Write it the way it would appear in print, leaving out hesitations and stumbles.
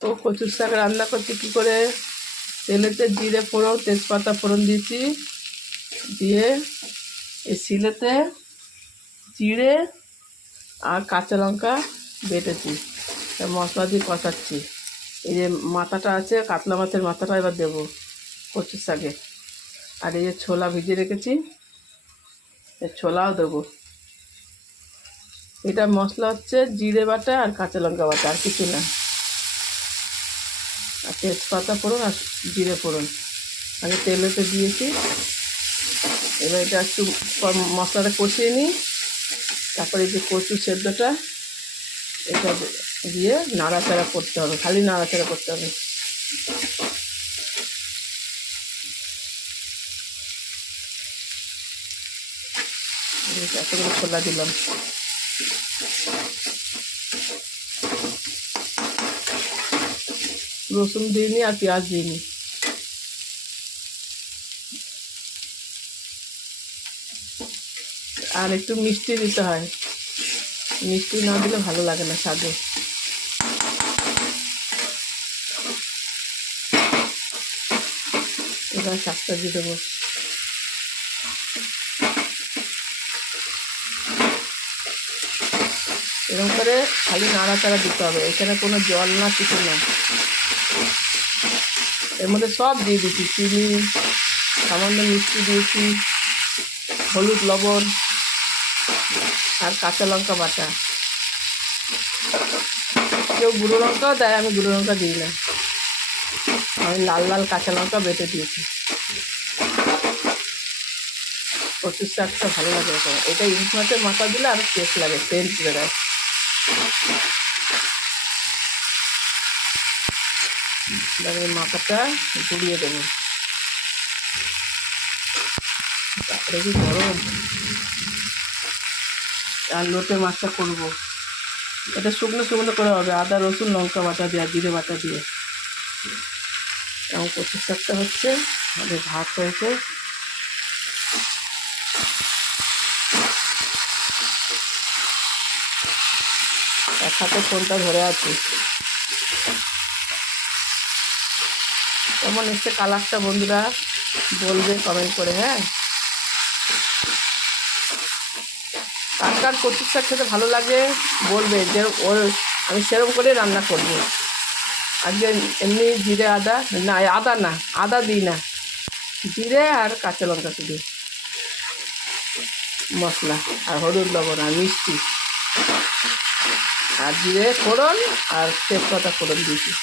তো কচুর শাক রান্না করতে কী করে, তেলেতে জিরে ফোড়ন তেজপাতা ফোড়ন দিয়েছি, দিয়ে এই শিলেতে জিরে আর কাঁচা লঙ্কা বেটেছি, মশলা দিয়ে কষাচ্ছি। এই যে মাথাটা আছে, কাতলা মাছের মাথাটা এবার দেবো কচুর শাকে। আর এই যে ছোলা ভিজিয়ে রেখেছি, এই ছোলাও দেবো। এটা মশলা হচ্ছে জিরে বাটা আর কাঁচা লঙ্কা বাটা, আর কিছু না। আর তেজপাতা ফোড়ন আর জিরে ফোড়ন আগে তেলেতে দিয়েছি। এবার এটা একটু মশলাটা কষিয়ে নিই, তারপরে এই যে কচু সেদ্ধটা এটা দিয়ে নাড়াচাড়া করতে হবে, খালি নাড়াচাড়া করতে হবে। এতগুলো ছোলা দিলাম। রসুন দিইনি আর পেঁয়াজ দিইনি। আর একটু মিষ্টি দিতে হয়, মিষ্টি না দিলে ভালো লাগে না শাকে। এবার শাকটা দিয়ে দেবো। এরকম করে খালি নাড়াচাড়া দিতে হবে, এখানে কোনো জল না কিছু না। এর মধ্যে সব দিয়ে দিচ্ছি, চিনি, সামান্য মিষ্টি দিয়েছি, হলুদ লবণ আর কাঁচা লঙ্কা বাটা। কেউ গুঁড়ো লঙ্কাও দেয়, আমি গুঁড়ো লঙ্কা দিই না, আমি লাল লাল কাঁচা লঙ্কা বেটে দিয়েছি। কচুর শাকটা ভালো লাগে এরকম। এটা ইলিশ মাছের মাথা দিলে আরও টেস্ট লাগে, সেন্ট বেরোয়। এবারে মাথাটা গুঁড়িয়ে দেবো। তারপরে কি গরম, আর লোটে মাছটা করবো। এটা শুকনো শুকনো করে হবে, আদা রসুন লঙ্কা বাটা দিয়ে আর জিরে বাটা দিয়ে। এবং কচুর শাকটা হচ্ছে আমাদের ভাত হয়েছে। এক হাতে ফোনটা ধরে আছি। কেমন এসছে কালারটা বন্ধুরা বলবে কমেন্ট করে। হ্যাঁ, কার কার কচুর শাক খেতে ভালো লাগে বলবে, যে ওর আমি সেরকম করে রান্না করবো। আজকে এমনি জিরে আদা না, আদা না, আদা দিই না, জিরে আর কাঁচা লঙ্কা শুধু, মশলা আর হলুদ লবণ আর মিষ্টি আর জিরে ফোড়ন আর তেজপাতা ফোড়ন দিয়েছি।